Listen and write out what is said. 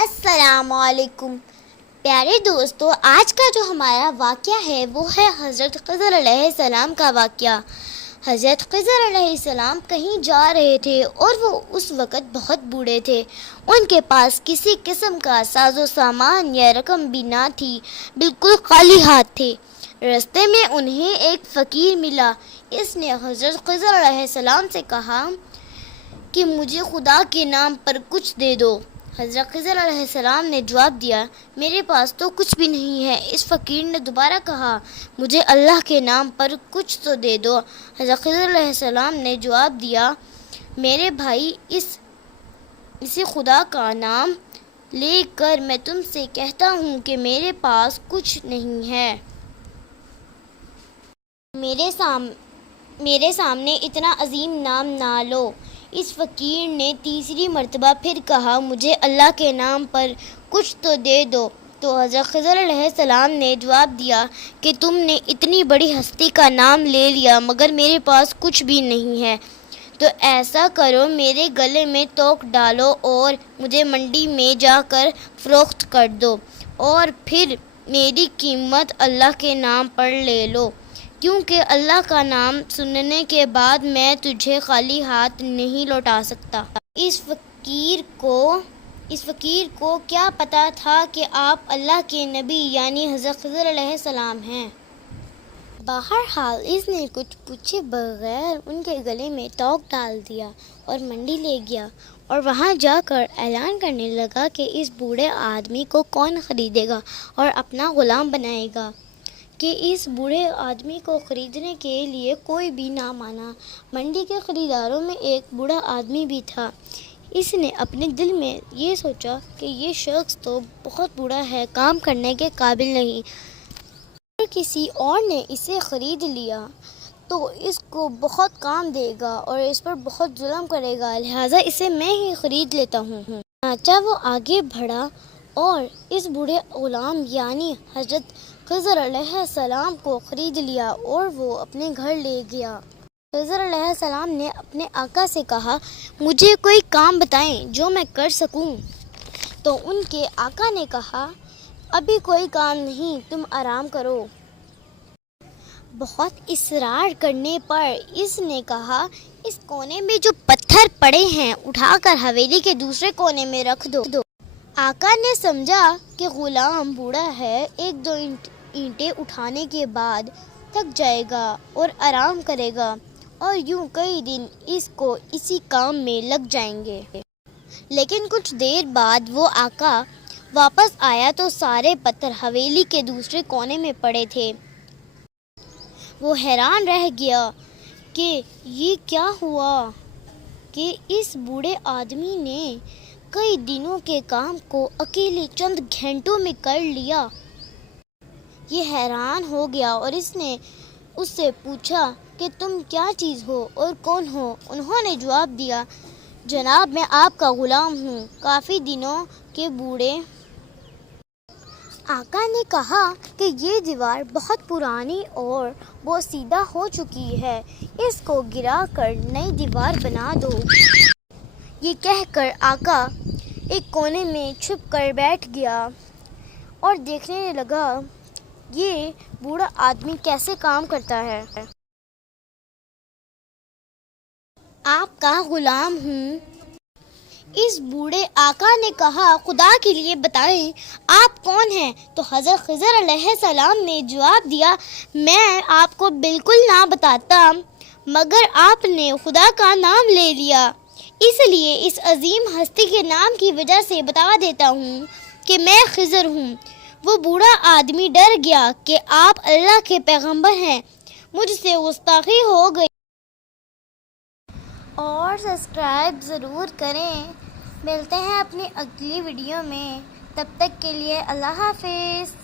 السلام علیکم پیارے دوستو، آج کا جو ہمارا واقعہ ہے وہ ہے حضرت خضر علیہ السلام کا واقعہ۔ حضرت خضر علیہ السلام کہیں جا رہے تھے اور وہ اس وقت بہت بوڑھے تھے۔ ان کے پاس کسی قسم کا ساز و سامان یا رقم بھی نہ تھی، بالکل خالی ہاتھ تھے۔ رستے میں انہیں ایک فقیر ملا۔ اس نے حضرت خضر علیہ السلام سے کہا کہ مجھے خدا کے نام پر کچھ دے دو۔ حضرت خضر علیہ السلام نے جواب دیا، میرے پاس تو کچھ بھی نہیں ہے۔ اس فقیر نے دوبارہ کہا، مجھے اللہ کے نام پر کچھ تو دے دو۔ حضرت خضر علیہ السلام نے جواب دیا، میرے بھائی، اسی خدا کا نام لے کر میں تم سے کہتا ہوں کہ میرے پاس کچھ نہیں ہے۔ میرے سامنے اتنا عظیم نام نہ لو۔ اس فقیر نے تیسری مرتبہ پھر کہا، مجھے اللہ کے نام پر کچھ تو دے دو۔ تو حضرت خضر علیہ السلام نے جواب دیا کہ تم نے اتنی بڑی ہستی کا نام لے لیا مگر میرے پاس کچھ بھی نہیں ہے، تو ایسا کرو، میرے گلے میں توق ڈالو اور مجھے منڈی میں جا کر فروخت کر دو، اور پھر میری قیمت اللہ کے نام پر لے لو، کیونکہ اللہ کا نام سننے کے بعد میں تجھے خالی ہاتھ نہیں لوٹا سکتا۔ اس فقیر کو کیا پتا تھا کہ آپ اللہ کے نبی یعنی حضرت خضر علیہ السلام ہیں۔ بہرحال اس نے کچھ پوچھے بغیر ان کے گلے میں توق ڈال دیا اور منڈی لے گیا، اور وہاں جا کر اعلان کرنے لگا کہ اس بوڑھے آدمی کو کون خریدے گا اور اپنا غلام بنائے گا۔ کہ اس بوڑھے آدمی کو خریدنے کے لیے کوئی بھی نہ مانا۔ منڈی کے خریداروں میں ایک بوڑھا آدمی بھی تھا۔ اس نے اپنے دل میں یہ سوچا کہ یہ شخص تو بہت بوڑھا ہے، کام کرنے کے قابل نہیں۔ اگر کسی اور نے اسے خرید لیا تو اس کو بہت کام دے گا اور اس پر بہت ظلم کرے گا، لہٰذا اسے میں ہی خرید لیتا ہوں۔ چنانچہ وہ آگے بڑھا اور اس بوڑھے غلام یعنی حضرت خضر علیہ السلام کو خرید لیا اور وہ اپنے گھر لے گیا۔ خضر علیہ السلام نے اپنے آقا سے کہا، مجھے کوئی کام بتائیں جو میں کر سکوں۔ تو ان کے آقا نے کہا، ابھی کوئی کام نہیں، تم آرام کرو۔ بہت اصرار کرنے پر اس نے کہا، اس کونے میں جو پتھر پڑے ہیں اٹھا کر حویلی کے دوسرے کونے میں رکھ دو۔ آقا نے سمجھا کہ غلام بوڑھا ہے، ایک دو اینٹیں اٹھانے کے بعد تھک جائے گا اور آرام کرے گا، اور یوں کئی دن اس کو اسی کام میں لگ جائیں گے۔ لیکن کچھ دیر بعد وہ آقا واپس آیا تو سارے پتھر حویلی کے دوسرے کونے میں پڑے تھے۔ وہ حیران رہ گیا کہ یہ کیا ہوا کہ اس بوڑھے آدمی نے کئی دنوں کے کام کو اکیلے چند گھنٹوں میں کر لیا۔ یہ حیران ہو گیا اور اس نے اس سے پوچھا کہ تم کیا چیز ہو اور کون ہو؟ انہوں نے جواب دیا، جناب میں آپ کا غلام ہوں، کافی دنوں کے بوڑھے۔ آقا نے کہا کہ یہ دیوار بہت پرانی اور بوسیدہ ہو چکی ہے، اس کو گرا کر نئی دیوار بنا دو۔ یہ کہہ کر آقا ایک کونے میں چھپ کر بیٹھ گیا اور دیکھنے لگا یہ بوڑھا آدمی کیسے کام کرتا ہے۔ آپ کا غلام ہوں۔ اس بوڑھے آقا نے کہا، خدا کے لیے بتائیں آپ کون ہیں؟ تو حضرت خضر علیہ السلام نے جواب دیا، میں آپ کو بالکل نہ بتاتا، مگر آپ نے خدا کا نام لے لیا، اس لیے اس عظیم ہستی کے نام کی وجہ سے بتا دیتا ہوں کہ میں خضر ہوں۔ وہ بوڑھا آدمی ڈر گیا کہ آپ اللہ کے پیغمبر ہیں، مجھ سے گستاخی ہو گئی۔ اور سبسکرائب ضرور کریں۔ ملتے ہیں اپنی اگلی ویڈیو میں، تب تک کے لیے اللہ حافظ۔